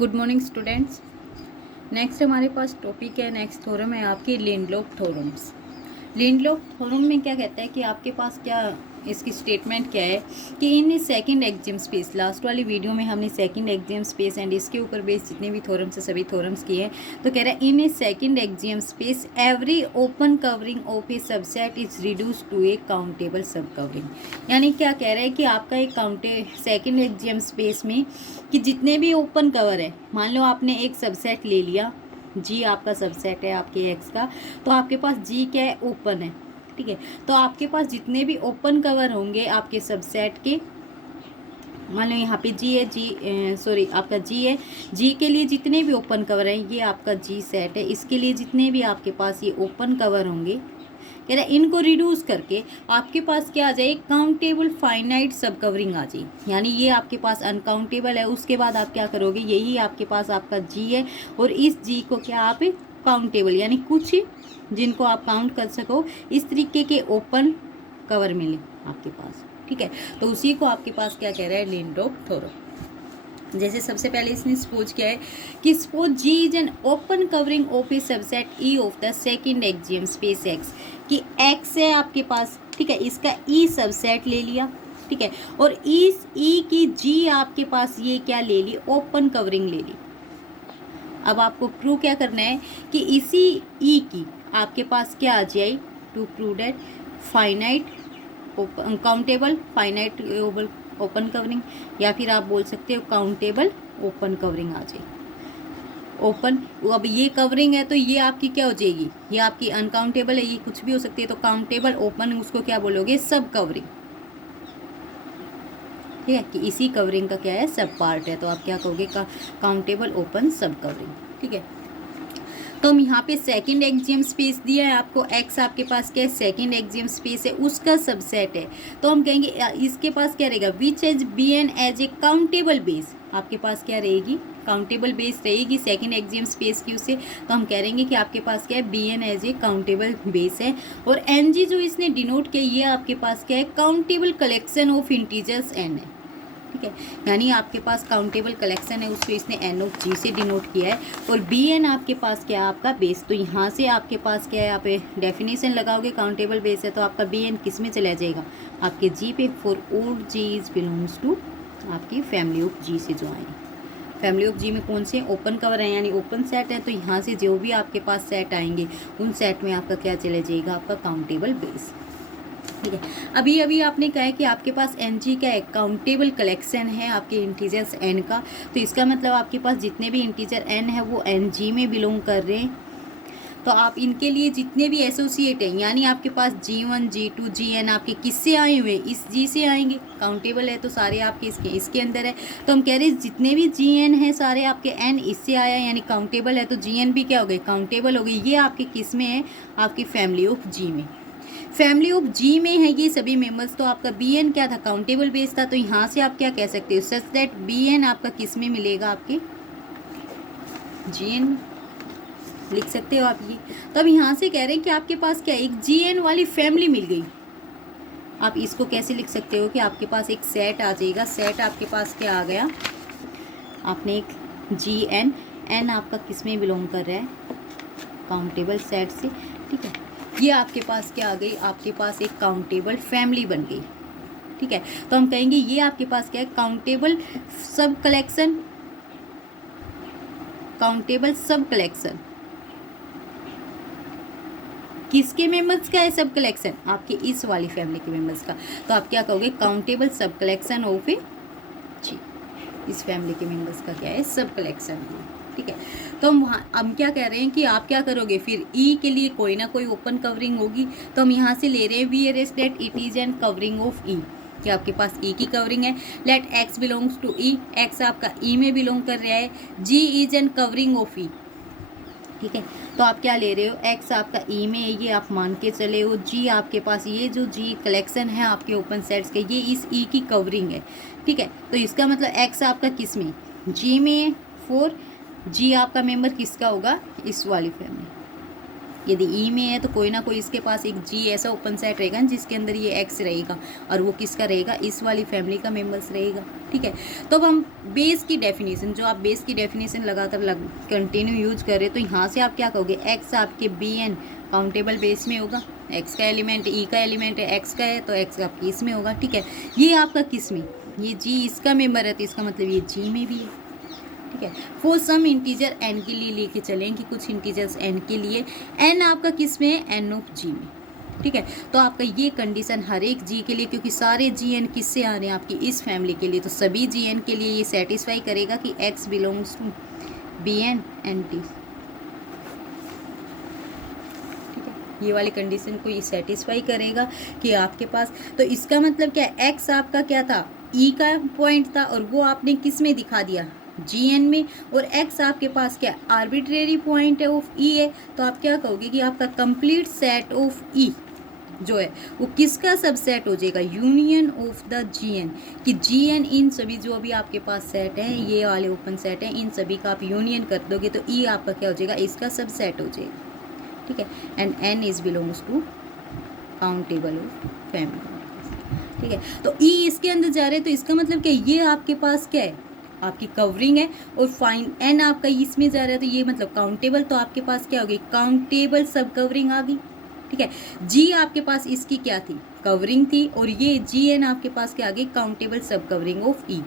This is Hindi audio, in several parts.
Good morning students. नेक्स्ट हमारे पास टॉपिक है, नेक्स्ट थ्योरम है आपकी लिंडलोफ थ्योरम्स। लिंडलोफ थ्योरम में क्या कहता है कि आपके पास क्या इसकी स्टेटमेंट क्या है कि in second axiom space, last वाली वीडियो में हमने सेकंड एक्जिम स्पेस एंड इसके ऊपर बेस जितने भी थ्योरम्स है सभी थ्योरम्स किए हैं। तो कह रहा है in a second axiom space every open covering of a subset is reduce to a countable sub covering. यानी क्या कह रहा है कि आपका एक सेकंड एक्जिम स्पेस में कि जितने भी ओपन कवर है, मान लो आपने एक सबसेट ले लिया, जी आपका सबसेट है आपके एक्स का, तो आपके पास जी क्या है, ओपन है। ठीक है, तो आपके पास जितने भी ओपन कवर होंगे आपके सबसेट के, मान लो यहाँ पे जी है, जी आपका जी है, जी के लिए जितने भी ओपन कवर हैं ये आपका जी सेट है, इसके लिए जितने भी आपके पास ये ओपन कवर होंगे, कह रहा है इनको रिड्यूस करके आपके पास क्या आ जाए, काउंटेबल फाइनाइट सब कवरिंग आ जाए। यानी ये आपके पास अनकाउंटेबल है, उसके बाद आप क्या करोगे, यही आपके पास आपका जी है और इस जी को क्या आप काउंटेबल यानी कुछ जिनको आप काउंट कर सको इस तरीके के ओपन कवर मिले आपके पास। ठीक है, तो उसी को आपके पास क्या कह रहा है, लिंडलोफ थ्योरम। जैसे सबसे पहले इसने सपोज किया है कि suppose G is an open covering of a subset E of the second axiom space X, कि एक्स है आपके पास, ठीक है, इसका ई सबसेट ले लिया, ठीक है, और इस ई की जी आपके पास ये क्या ले ली, ओपन कवरिंग ले ली। अब आपको प्रूव क्या करना है कि इसी ई की आपके पास क्या आ जाए, to prove that finite countable finite open covering, या फिर आप बोल सकते हो काउंटेबल ओपन कवरिंग आ जाए। ओपन, अब ये कवरिंग है तो ये आपकी क्या हो जाएगी, ये आपकी अनकाउंटेबल है, ये कुछ भी हो सकती है, तो काउंटेबल ओपन उसको क्या बोलोगे, सब कवरिंग। ठीक है, कि इसी कवरिंग का क्या है, सब पार्ट है, तो आप क्या कहोगे, काउंटेबल ओपन सब कवरिंग। ठीक है, तो हम यहाँ पे सेकंड एक्जियम स्पेस दिया है आपको, एक्स आपके पास क्या है, सेकंड एक्जियम स्पेस है, उसका सबसेट है, तो हम कहेंगे इसके पास क्या रहेगा, which has be N as a countable base. आपके पास क्या रहेगी, काउंटेबल बेस रहेगी सेकंड एक्जियम स्पेस की उससे, तो हम कह रहेंगे कि आपके पास क्या है, B N as a countable base है। और एन जी जो इसने डिनोट किया, ये आपके पास क्या है, countable collection of integers N है। ठीक है, यानी आपके पास काउंटेबल कलेक्शन है, उसको इसने एन ऑफ जी से डिनोट किया है। और बी एन आपके पास क्या है, आपका बेस, तो यहाँ से आपके पास क्या है, आप डेफिनेशन लगाओगे काउंटेबल बेस है, तो आपका बी एन किस में चला जाएगा, आपके जी पे, for all G is belongs to आपकी फैमिली ऑफ जी से जो आए। फैमिली ऑफ जी में कौन से ओपन कवर है यानी ओपन सेट है, तो यहाँ से जो भी आपके पास सेट आएंगे उन सेट में आपका क्या चला जाएगा, आपका काउंटेबल बेस। ठीक है, अभी अभी आपने कहा है कि आपके पास एन जी का काउंटेबल कलेक्शन है आपके इंटीजर्स एन का, तो इसका मतलब आपके पास जितने भी इंटीजर एन है वो एन जी में बिलोंग कर रहे हैं। तो आप इनके लिए जितने भी एसोसिएट हैं, यानी आपके पास G1 G2 GN आपके किससे आए हुए, इस जी से आएंगे, काउंटेबल है तो सारे आपके इसके अंदर है, तो हम कह रहे हैं जितने भी GN हैं सारे आपके N इससे आया, यानी काउंटेबल है, तो GN भी क्या हो गए, काउंटेबल हो गई। ये आपके किस में है, आपकी फैमिली ऑफ जी में, फैमिली ऑफ जी में है ये सभी मेंबर्स। तो आपका बी एन क्या था, काउंटेबल बेस था, तो यहाँ से आप क्या कह सकते हो, सच दैट बी एन आपका किस में मिलेगा, आपके जी एन लिख सकते हो आप ये। तो अब यहाँ से कह रहे हैं कि आपके पास क्या, एक जी एन वाली फैमिली मिल गई। आप इसको कैसे लिख सकते हो कि आपके पास एक सेट आ जाएगा, सेट आपके पास क्या आ गया, आपने एक जी एन, एन आपका किस में बिलोंग कर रहा है, काउंटेबल सेट से। ठीक है, ये आपके पास क्या आ गई, आपके पास एक काउंटेबल फैमिली बन गई। ठीक है, तो हम कहेंगे ये आपके पास क्या है, काउंटेबल सब कलेक्शन, काउंटेबल सब कलेक्शन किसके मेंबर्स का है, सब कलेक्शन आपके इस वाली फैमिली के मेंबर्स का, तो आप क्या कहोगे, काउंटेबल सब कलेक्शन ऑफ ए जी, इस फैमिली के मेंबर्स का क्या है, सब कलेक्शन है। ठीक है, तो हम क्या कह रहे हैं कि आप क्या करोगे, फिर ई के लिए कोई ना कोई ओपन कवरिंग होगी, तो हम यहाँ से ले रहे हैं वी अरेस्ट that it is an covering of E, कि आपके पास ई की कवरिंग है। Let x belongs to E, x आपका ई में बिलोंग कर रहा है, G is an covering of E. ठीक है, तो आप क्या ले रहे हो, एक्स आपका ई में है, ये आप मान के चले हो, जी आपके पास ये जो जी कलेक्शन है आपके ओपन सेट्स के, ये इस ई की कवरिंग है। ठीक है, तो इसका मतलब एक्स आपका किस में, जी में, फोर जी आपका मेंबर किसका होगा, इस वाली फैमिली। यदि ई में है तो कोई ना कोई इसके पास एक जी ऐसा ओपन सेट रहेगा जिसके अंदर ये एक्स रहेगा, और वो किसका रहेगा, इस वाली फैमिली का मेंबर्स रहेगा। ठीक है, तो अब हम बेस की डेफिनेशन, जो आप बेस की डेफिनेशन लगातार कंटिन्यू यूज कर रहे हो, तो यहाँ से आप क्या कहोगे, एक्स आपके बी एन काउंटेबल बेस में होगा, एक्स का एलिमेंट ई का एलिमेंट है, एक्स का है तो एक्स आपकी इसमें होगा। ठीक है, ये आपका किस में, ये जी इसका मेंबर है तो इसका मतलब ये जी में भी है। ठीक है, फॉर सम इंटीजर एन के लिए लेके चलें कि कुछ इंटीजर्स एन के लिए, एन आपका किस में है, एन ऑफ जी में। ठीक है, तो आपका ये कंडीशन हर एक जी के लिए, क्योंकि सारे जी एन किससे आ रहे हैं, आपकी इस फैमिली के लिए, तो सभी जी एन के लिए ये सेटिस्फाई करेगा कि X belongs to B N N T. ठीक है, ये वाली कंडीशन को ये सेटिस्फाई करेगा कि आपके पास, तो इसका मतलब क्या है, एक्स आपका क्या था, ई का पॉइंट था, और वो आपने किस में दिखा दिया, जी एन में, और एक्स आपके पास क्या आर्बिट्रेरी पॉइंट है ऑफ ई है, तो आप क्या कहोगे कि आपका कंप्लीट सेट ऑफ ई जो है वो किसका सबसेट हो जाएगा, union of the G N, कि जी एन इन सभी जो अभी आपके पास सेट हैं, ये वाले ओपन सेट हैं, इन सभी का आप यूनियन कर दोगे तो ई आपका क्या हो जाएगा, इसका सबसेट हो जाएगा। ठीक है, and N is belongs to countable of family. ठीक है, तो ई इसके अंदर जा रहे हैं तो इसका मतलब क्या, ये आपके पास क्या है, आपकी कवरिंग है, और फाइन एन आपका इसमें जा रहा है तो ये मतलब काउंटेबल, तो आपके पास क्या होगी, काउंटेबल सब कवरिंग आ गई। ठीक है, जी आपके पास इसकी क्या थी, कवरिंग थी, और ये जी एन आपके पास क्या आ गई, countable sub covering of E.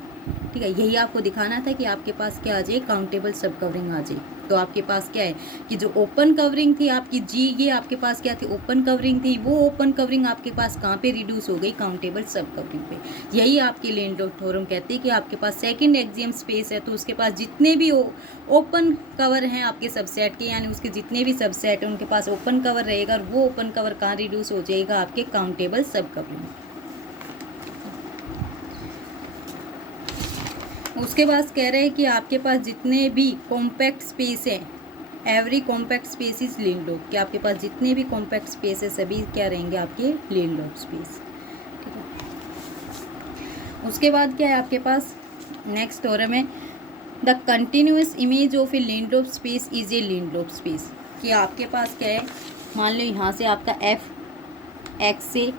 ठीक है, यही आपको दिखाना था कि आपके पास क्या आ जाए, काउंटेबल सब कवरिंग आ जाए। तो आपके पास क्या है कि जो ओपन कवरिंग थी आपकी जी, ये आपके पास क्या थी, ओपन कवरिंग थी, वो ओपन कवरिंग आपके पास कहाँ पे रिड्यूस हो गई, काउंटेबल सब कवरिंग पे। यही आपके लैंडलॉर्ड थ्योरम कहते हैं कि आपके पास सेकंड एक्सियम स्पेस है तो उसके पास जितने भी ओपन कवर हैं आपके सबसेट के, यानी उसके जितने भी सबसेट हैं उनके पास ओपन कवर रहेगा, और वो ओपन कवर कहाँ रिड्यूस हो जाएगा, आपके काउंटेबल सब कवरिंग। उसके बाद कह रहे हैं कि आपके पास जितने भी कॉम्पैक्ट स्पेस हैं, every compact space is landlord, कि आपके पास जितने भी कॉम्पैक्ट स्पेस है सभी क्या रहेंगे, आपके लैंडलॉर्ड स्पेस। ठीक है, उसके बाद क्या है आपके पास, नेक्स्ट थ्योरम है, the continuous image of A landlord space is a landlord space, कि आपके पास क्या है, मान लो यहाँ से आपका एफ एक्स से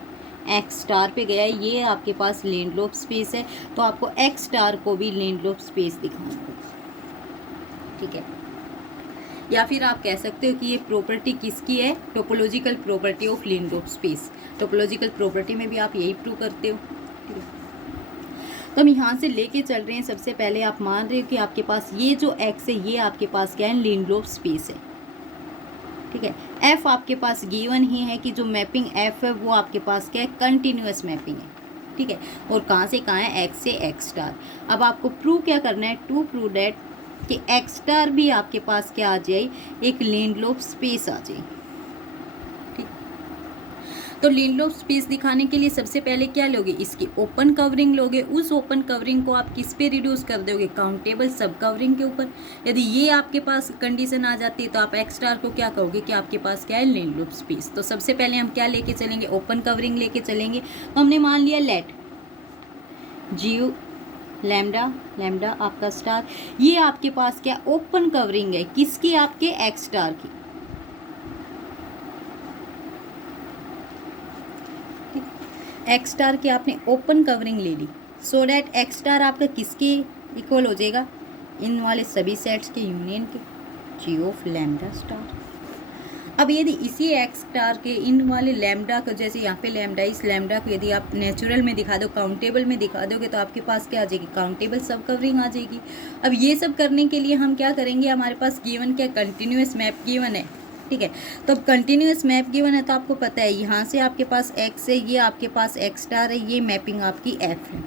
एक्स स्टार पे गया है, ये आपके पास लैंडलॉर्ड स्पेस है, तो आपको एक्स स्टार को भी लैंडलॉर्ड स्पेस दिखाना होगा। ठीक है, या फिर आप कह सकते हो कि ये प्रॉपर्टी किसकी है, topological property of landlord space. Topological property में भी आप यही प्रूव करते हो। ठीक है, तो हम यहाँ से लेके चल रहे हैं, सबसे पहले आप मान रहे हो कि आपके पास ये जो एक्स है ये आपके पास क्या है, लैंडलॉर्ड स्पेस है। ठीक है, एफ आपके पास गिवन ही है कि जो मैपिंग एफ है वो आपके पास क्या है, कंटिन्यूअस मैपिंग है। ठीक है, और कहाँ से कहाँ है, एक्स से एक्स स्टार। अब आपको प्रूव क्या करना है, टू प्रूव दैट कि एक्स स्टार भी आपके पास क्या आ जाए, एक लैंडलॉर्ड स्पेस आ जाए। ठीक, तो लैंडलॉर्ड स्पेस दिखाने के लिए सबसे पहले क्या लोगे, इसकी ओपन कवरिंग लोगे, उस ओपन कवरिंग को आप किस पे रिड्यूस कर दोगे, काउंटेबल सब कवरिंग के ऊपर। यदि ये आपके पास कंडीशन आ जाती है तो आप एक्स स्टार को क्या कहोगे कि आपके पास क्या है, लैंडलॉर्ड स्पेस। तो सबसे पहले हम क्या लेके चलेंगे, ओपन कवरिंग लेके चलेंगे। तो हमने मान लिया लेट जी लैम्डा, लैम्डा आपका स्टार, ये आपके पास क्या ओपन कवरिंग है, किसकी, आपके एक्स स्टार की। एक्स स्टार की आपने ओपन कवरिंग ले ली, सो डैट एक्स स्टार आपका किसके इक्वल हो जाएगा, इन वाले सभी सेट्स के यूनियन के, जी ऑफ लैम्डा स्टार। अब यदि इसी एक्स स्टार के इन वाले लैम्डा को, जैसे यहाँ पे लैम्डा, इस लैम्डा को यदि आप नेचुरल में दिखा दो, काउंटेबल में दिखा दोगे तो आपके पास क्या आ जाएगी, काउंटेबल सब कवरिंग आ जाएगी। अब ये सब करने के लिए हम क्या करेंगे, हमारे पास गिवन क्या, कंटिन्यूअस मैप गिवन है। ठीक है, तो अब कंटिन्यूअस मैप गिवन है तो आपको पता है यहाँ से आपके पास एक्स है, ये आपके पास एक्स स्टार है, ये मैपिंग आपकी एफ है।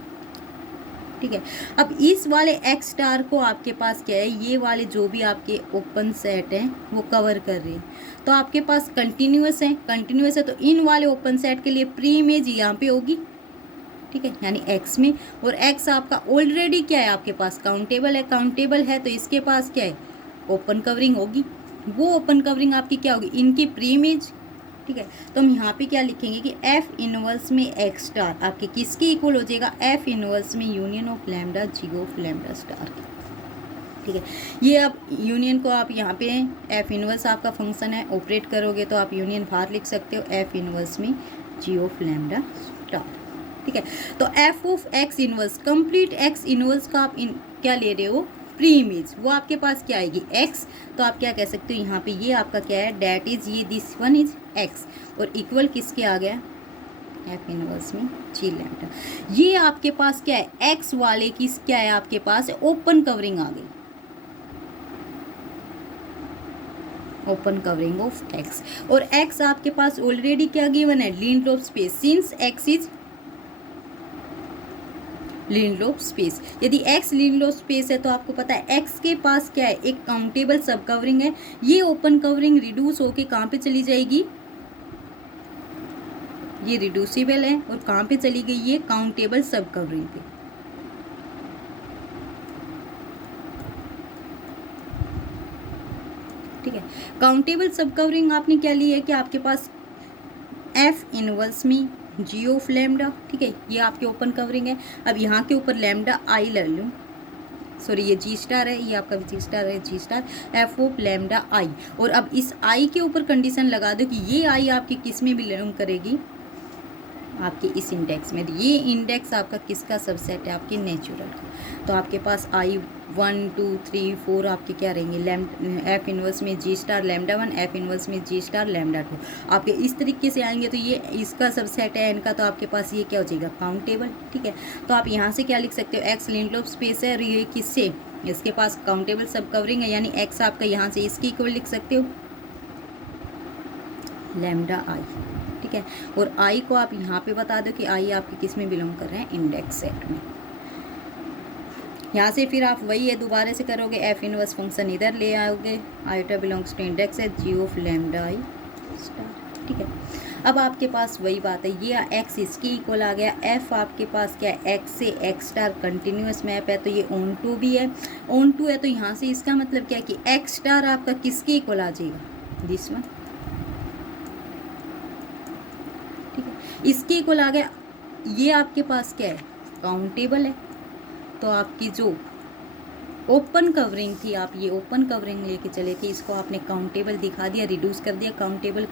ठीक है, अब इस वाले एक्स स्टार को आपके पास क्या है, ये वाले जो भी आपके ओपन सेट हैं वो कवर कर रहे हैं, तो आपके पास कंटिन्यूअस है, कंटिन्यूअस है तो इन वाले ओपन सेट के लिए प्री इमेज यहाँ पे होगी। ठीक है, यानी एक्स में, और एक्स आपका ऑलरेडी क्या है, आपके पास काउंटेबल है, काउंटेबल है तो इसके पास क्या है, ओपन कवरिंग होगी। वो ओपन कवरिंग आपकी क्या होगी, इनकी प्री इमेज। ठीक है, तो हम यहाँ पे क्या लिखेंगे कि एफ इनवर्स में एक्स स्टार आपके किसके इक्वल हो जाएगा, एफ इनवर्स में union of lambda G of lambda star. ठीक है। ये आप यूनियन को आप यहाँ पे एफ इनवर्स आपका फंक्शन है, ऑपरेट करोगे तो आप यूनियन बाहर लिख सकते हो एफ इनवर्स में जी ऑफ लैम्डा स्टार। ठीक है, तो F of x inverse, complete x inverse का आप क्या ले रहे हो, प्री इमेज, वो आपके पास क्या आएगी एक्स। तो आप क्या कह सकते हो यहाँ पे ये आपका क्या है, डैट इज ये दिस वन इज एक्स और इक्वल किसके आ गया एफ इनवर्स में जी लैम्डा। ये आपके पास क्या है, एक्स वाले की क्या है आपके पास ओपन कवरिंग आ गई, ओपन कवरिंग ऑफ एक्स। और एक्स आपके पास ऑलरेडी क्या गिवन है, Lindelof space, since x is Lindelof space. यदि एक्स लीनलोफ स्पेस है तो आपको पता है एक्स के पास क्या है, एक काउंटेबल सब कवरिंग है। ये ओपन कवरिंग रिड्यूस होके कहाँ पे चली जाएगी, ये रिड्यूसिबल है और कहाँ पे चली गई, ये काउंटेबल सब कवरिंग पे। ठीक है, काउंटेबल सब कवरिंग आपने क्या ली है कि आपके पास एफ इनवर्स में जी ऑफ लैम्डा। ठीक है, ये आपके ओपन कवरिंग है। अब यहाँ के ऊपर लैम्डा आई ले लूँ, सॉरी ये जी स्टार है, ये आपका जी स्टार है, जी स्टार एफ ऑफ लैम्डा आई। और अब इस आई के ऊपर कंडीशन लगा दो कि ये आई आपकी किस में बिलोंग करेगी, आपके इस इंडेक्स में। ये इंडेक्स आपका किसका सबसेट है, आपके नेचुरल का। तो आपके पास आई 1 2 3 4 आपके क्या रहेंगे, एफ इनवर्स में जी स्टार लैम्डा 1, एफ इनवर्स में जी स्टार लैम्डा 2। आपके इस तरीके से आएंगे तो ये इसका सबसेट है इनका, तो आपके पास ये क्या हो जाएगा काउंटेबल। ठीक है, तो आप यहाँ से क्या लिख सकते हो, एक्स लीनलोफ स्पेस है और ये किससे, इसके पास काउंटेबल सब कवरिंग है, यानी एक्स आपका यहाँ से इसकी इक्वल लिख सकते हो लैम्डा आई। ठीक है, और आई को आप यहाँ पे बता दो कि आई आपके किस में बिलोंग कर रहे हैं, इंडेक्स सेट में। यहाँ से फिर आप वही है दोबारा से करोगे, एफ इनवर्स फंक्शन इधर ले आओगे, आईटा बिलोंग्स टू इंडेक्स है जी ऑफ लैम्डा आई स्टार। ठीक है, अब आपके पास वही बात है, ये एक्स इसकी इक्वल आ गया, एफ आपके पास क्या है, एक्स से एक्स स्टार कंटिन्यूस मैप है, तो ये ऑन टू भी है, ऑन टू है, तो यहाँ से इसका मतलब क्या है कि एक्स स्टार आपका किसके इक्वल आ जाएगा, दिस वन। इसके इक्वल आ गया, ये आपके पास क्या है काउंटेबल है। तो आपकी जो ओपन कवरिंग थी, आप ये ओपन कवरिंग लेके चले थे, इसको आपने काउंटेबल दिखा दिया, रिड्यूस कर दिया काउंटेबल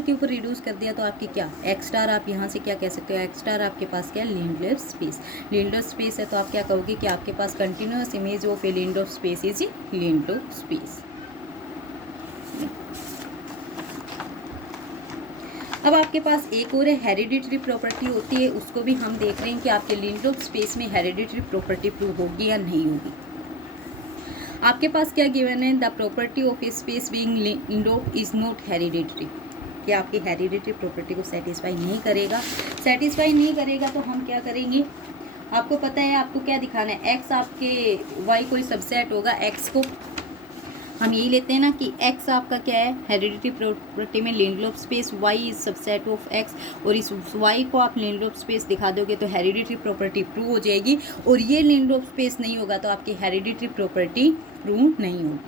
के ऊपर रिड्यूस कर दिया, तो आपकी क्या एक्स स्टार, आप यहाँ से क्या कह सकते हो, एक्स स्टार आपके पास क्या है लीनलोफ स्पेस। लीनलोफ स्पेस है तो आप क्या कहोगे कि आपके पास continuous image of a Lindelof space is Lindelof space. अब आपके पास एक और है हेरिडिटरी प्रॉपर्टी होती है, उसको भी हम देख रहे हैं कि आपके लीनलोफ स्पेस में हेरिडिटरी प्रॉपर्टी प्रूव होगी या नहीं होगी। आपके पास क्या गिवन है, the property of a space being Lindelof is not hereditary, कि आपकी हेरिडिटरी प्रॉपर्टी को सेटिस्फाई नहीं करेगा। तो हम क्या करेंगे, आपको पता है आपको क्या दिखाना है, एक्स आपके वाई कोई सबसेट होगा, एक्स को हम यही लेते हैं ना कि x आपका क्या है, हेरिडिटरी प्रॉपर्टी में Lindelof space y is subset of x, और इस y को आप लीनलोफ स्पेस दिखा दोगे तो हेरिडिटरी प्रॉपर्टी प्रूव हो जाएगी। और ये लीनलोफ स्पेस नहीं होगा तो आपकी हेरिडिटरी प्रॉपर्टी प्रूव नहीं होगी।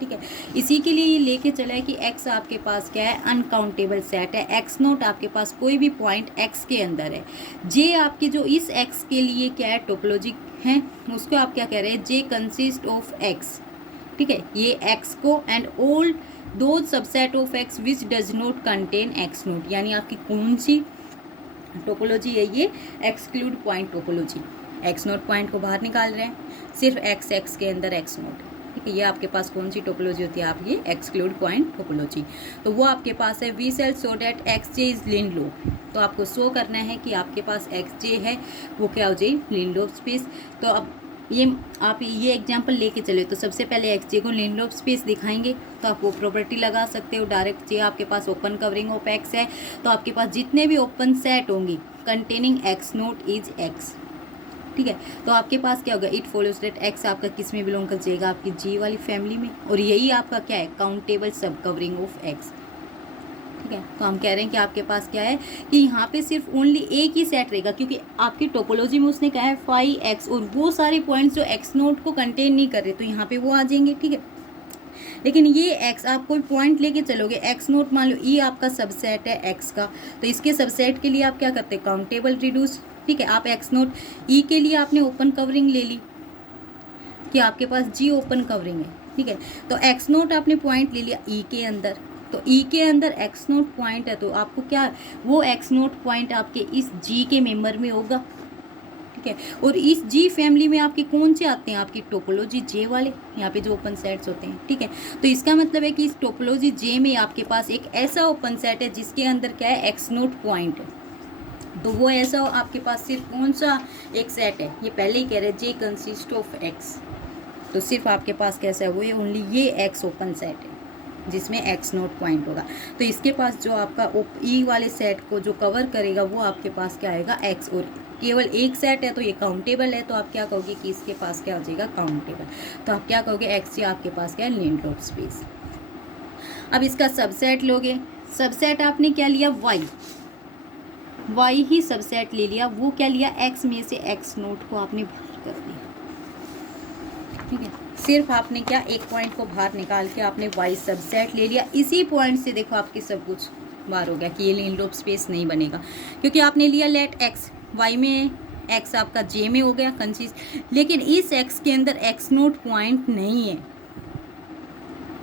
ठीक है, इसी के लिए ये लेके चला है कि x आपके पास क्या है, अनकाउंटेबल सेट है, x नोट आपके पास कोई भी पॉइंट x के अंदर है, j आपकी जो इस x के लिए क्या है टोपोलॉजी है, उसको आप क्या कह रहे हैं, j कंसिस्ट ऑफ x। ठीक है, ये x को एंड ऑल दो subset of x which does not contain x note, यानी आपकी कौन सी टोपोलॉजी है, ये exclude point topology. x note point को बाहर निकाल रहे हैं, सिर्फ x के अंदर x नोट। ठीक है, ये आपके पास कौन सी टोपोलॉजी होती है, आप ये एक्सक्लूड पॉइंट टोपोलॉजी, तो वो आपके पास है। We shall show that x J is Lindelof, तो आपको शो करना है कि आपके पास एक्स जे है वो क्या हो जाए, लीनलोफ स्पेस। तो अब ये आप ये एग्जांपल लेके चले तो सबसे पहले एक्स जे को लीनलोफ स्पेस दिखाएंगे, तो आप वो प्रॉपर्टी लगा सकते हो डायरेक्ट। जे आपके पास ओपन कवरिंग ऑफ एक्स है, तो आपके पास जितने भी ओपन सेट होंगी containing x note is x. ठीक है, तो आपके पास क्या होगा, इट फॉलोज दैट एक्स आपका किस में बिलोंग कर जाएगा, आपकी जी वाली फैमिली में, और यही आपका क्या है countable sub covering of x. ठीक है, तो हम कह रहे हैं कि आपके पास क्या है कि यहाँ पे सिर्फ ओनली एक ही सेट रहेगा, क्योंकि आपकी टोपोलॉजी में उसने कहा है फाई एक्स, और वो सारे पॉइंट्स जो एक्स नोट को कंटेन नहीं कर रहे तो यहाँ पे वो आ जाएंगे। ठीक है, लेकिन ये एक्स आप कोई पॉइंट लेके चलोगे, एक्स नोट मान लो ई आपका सबसेट है एक्स का, तो इसके सबसेट के लिए आप क्या करते हैं, काउंटेबल रिड्यूस। ठीक है, आप एक्स नोट ई के लिए आपने ओपन कवरिंग ले ली, कि आपके पास जी ओपन कवरिंग है, ठीक है। तो एक्स नोट आपने पॉइंट ले लिया ई के अंदर, तो ई के अंदर एक्स नोट पॉइंट है, तो आपको क्या वो एक्स नोट पॉइंट आपके इस जी के मेंबर में होगा, ठीक है। और इस जी फैमिली में आपके कौन से आते हैं, आपकी टोपोलॉजी जे वाले, यहाँ पे जो ओपन सेट्स होते हैं, ठीक है। तो इसका मतलब है कि इस टोपोलॉजी जे में आपके पास एक ऐसा ओपन सेट है जिसके अंदर क्या है, एक्स नोट पॉइंट है। तो वो ऐसा आपके पास सिर्फ कौन सा एक सेट है, ये पहले ही कह रहे हैं जे कंसिस्ट ऑफ एक्स, तो सिर्फ आपके पास कैसा है वो ये ओनली ये एक्स ओपन सेट है जिसमें एक्स नोट पॉइंट होगा। तो इसके पास जो आपका ई वाले सेट को जो कवर करेगा वो आपके पास क्या आएगा, एक्स, और केवल एक सेट है तो ये काउंटेबल है, तो आप क्या कहोगे कि इसके पास क्या हो जाएगा, काउंटेबल। तो आप क्या कहोगे, एक्स से आपके पास क्या है, लीनलोड स्पेस। अब इसका सबसेट लोगे, सबसेट आपने क्या लिया, वाई ही सबसेट ले लिया, वो क्या लिया, एक्स में से एक्स नोट को आपने बाहर कर दिया, ठीक है। सिर्फ आपने क्या एक पॉइंट को बाहर निकाल के आपने वाई सबसेट ले लिया, इसी पॉइंट से देखो आपके सब कुछ बाहर हो गया कि ये लीनलोड स्पेस नहीं बनेगा, क्योंकि आपने लिया लेट एक्स, वाई में एक्स आपका जे में हो गया कंसिस्ट, लेकिन इस एक्स के अंदर एक्स नोट पॉइंट नहीं है,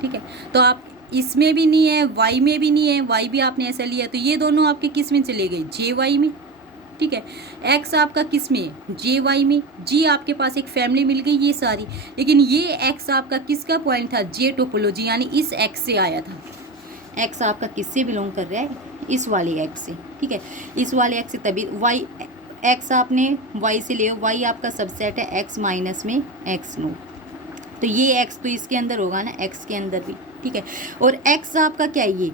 ठीक है। तो आप इसमें भी नहीं है, वाई में भी नहीं है, वाई भी आपने ऐसा लिया, तो ये दोनों आपके किस में चले गए, जे वाई में, ठीक है। एक्स आपका किस में, जे वाई में, जी आपके पास एक फैमिली मिल गई ये सारी, लेकिन ये एक्स आपका किसका पॉइंट था, जे टोपोलॉजी, यानी इस एक्स से आया था। एक्स आपका किससे बिलोंग कर रहा है, इस वाले एक्स से, ठीक है, इस वाले एक्स से, तभी वाई एक्स आपने वाई से ले, वाई आपका सबसेट है एक्स माइनस में एक्स नोट, तो ये एक्स तो इसके अंदर होगा ना, एक्स के अंदर भी, ठीक है। और एक्स आपका क्या है, ये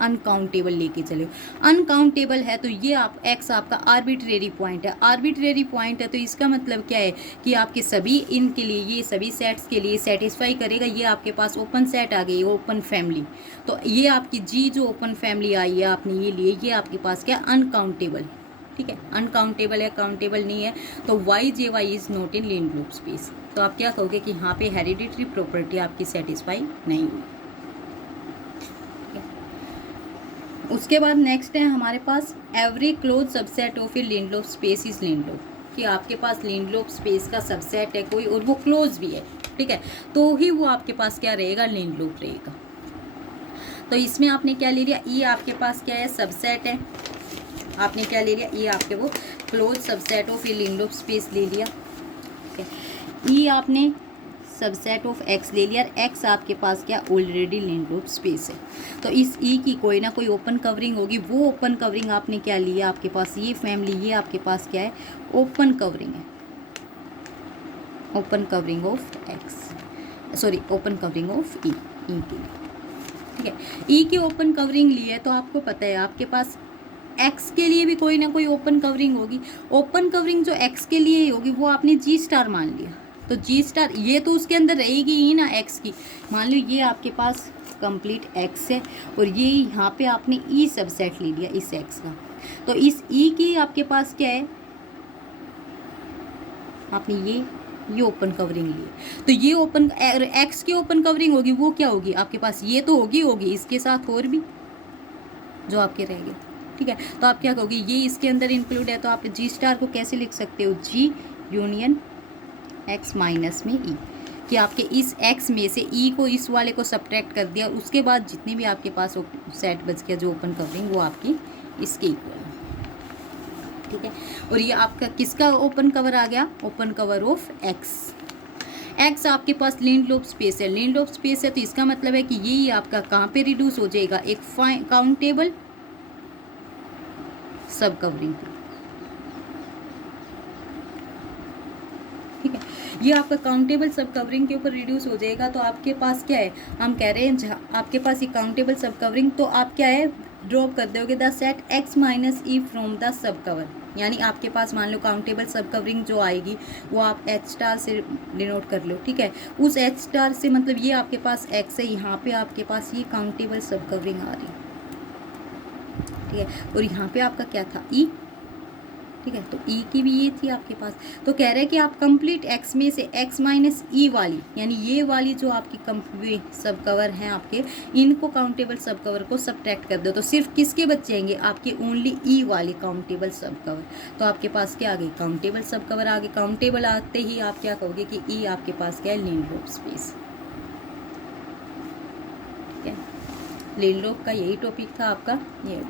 अनकाउंटेबल लेके चले, अनकाउंटेबल है तो ये आप एक्स आपका आर्बिट्रेरी पॉइंट है, आर्बिट्रेरी पॉइंट है, तो इसका मतलब क्या है कि आपके सभी इनके लिए, ये सभी सेट्स के लिए सेटिस्फाई करेगा। ये आपके पास ओपन सेट आ गई, ओपन फैमिली, तो ये आपकी जी जो ओपन फैमिली आई है आपने ये लिए, ये आपके पास क्या अनकाउंटेबल, ठीक है, अनकाउंटेबल है, काउंटेबल नहीं है, तो Y J Y is not in Lindelof space. तो आप क्या कहोगे कि यहाँ पे हेरिडिटरी प्रॉपर्टी आपकी सेटिस्फाई नहीं हुई। उसके बाद नेक्स्ट है हमारे पास every closed subset of a Lindelof space is Lindelof, कि आपके पास लीनलोड स्पेस का सबसेट है कोई और वो क्लोज भी है, ठीक है, तो ही वो आपके पास क्या रहेगा, लीनलोड रहेगा। तो इसमें आपने क्या ले लिया, ई आपके पास क्या है, सबसेट है, आपने क्या ले लिया, ई आपके वो closed subset of a Lindelof space ले लिया, ठीक है। ई आपने सबसेट ऑफ एक्स ले लिया, एक्स आपके पास क्या ऑलरेडी लीनलोड स्पेस है, तो इस ई की कोई ना कोई ओपन कवरिंग होगी, वो ओपन कवरिंग आपने क्या लिया, आपके पास ये फैमिली, ये आपके पास क्या है, ओपन कवरिंग है, open covering of X, sorry open covering of E, E की, ठीक है। ई की ओपन कवरिंग ली है, तो आपको पता है आपके पास एक्स के लिए भी कोई ना कोई ओपन कवरिंग होगी, ओपन कवरिंग जो एक्स के लिए होगी वो आपने जी स्टार मान लिया, तो जी स्टार ये तो उसके अंदर रहेगी ही ना एक्स की, मान लो ये आपके पास कंप्लीट एक्स है और ये यहाँ पे आपने ई सबसेट ले लिया इस एक्स का, तो इस ई की आपके पास क्या है, आपने ये ओपन कवरिंग ली, तो ये ओपन एक्स की ओपन कवरिंग होगी, वो क्या होगी आपके पास, ये तो होगी इसके साथ और भी जो आपके रह गए, ठीक है। तो आप क्या कहोगे, ये इसके अंदर इंक्लूड है, तो आप जी स्टार को कैसे लिख सकते हो, जी यूनियन एक्स माइनस में ई, कि आपके इस एक्स में से ई को इस वाले को सब्ट्रैक्ट कर दिया, उसके बाद जितने भी आपके पास सेट बच गया जो ओपन कवरिंग, वो आपकी इसके इक्वल है, ठीक है। और ये आपका किसका ओपन कवर आ गया, open cover of x, x आपके पास लीनलोड स्पेस है, लीनलोड स्पेस है, तो इसका मतलब है कि ये आपका कहाँ पे रिड्यूस हो जाएगा, एक काउंटेबल सब कवरिंग, ठीक है, ये आपका काउंटेबल सब कवरिंग के ऊपर रिड्यूस हो जाएगा। तो आपके पास क्या है, हम कह रहे हैं आपके पास ये काउंटेबल सब कवरिंग, तो आप क्या है ड्रॉप कर दोगे the set x minus E from the sub cover, यानी आपके पास मान लो काउंटेबल सब कवरिंग जो आएगी वो आप एच स्टार से डिनोट कर लो, ठीक है। उस एच स्टार से मतलब ये आपके पास एक्स है, यहाँ पे आपके पास ये काउंटेबल सब कवरिंग आ रही, ठीक है, और यहाँ पे आपका क्या था ई, ठीक है। तो ई की भी ये थी आपके पास। तो कह रहे हैं कि आप कंप्लीट एक्स में से एक्स माइनस ई वाली, यानी ये वाली जो आपकी सब कवर हैं आपके, इनको काउंटेबल सब कवर को सब्ट्रैक्ट कर दो तो सिर्फ किसके बचेंगे, आपके ओनली ई वाली काउंटेबल सब कवर। तो आपके पास क्या आ गई, काउंटेबल सब कवर आ गई। काउंटेबल आते ही आप क्या कहोगे कि ई आपके पास क्या है, लीनरोप स्पेस। ठीक है, लीनरोप का यही टॉपिक था आपका ये।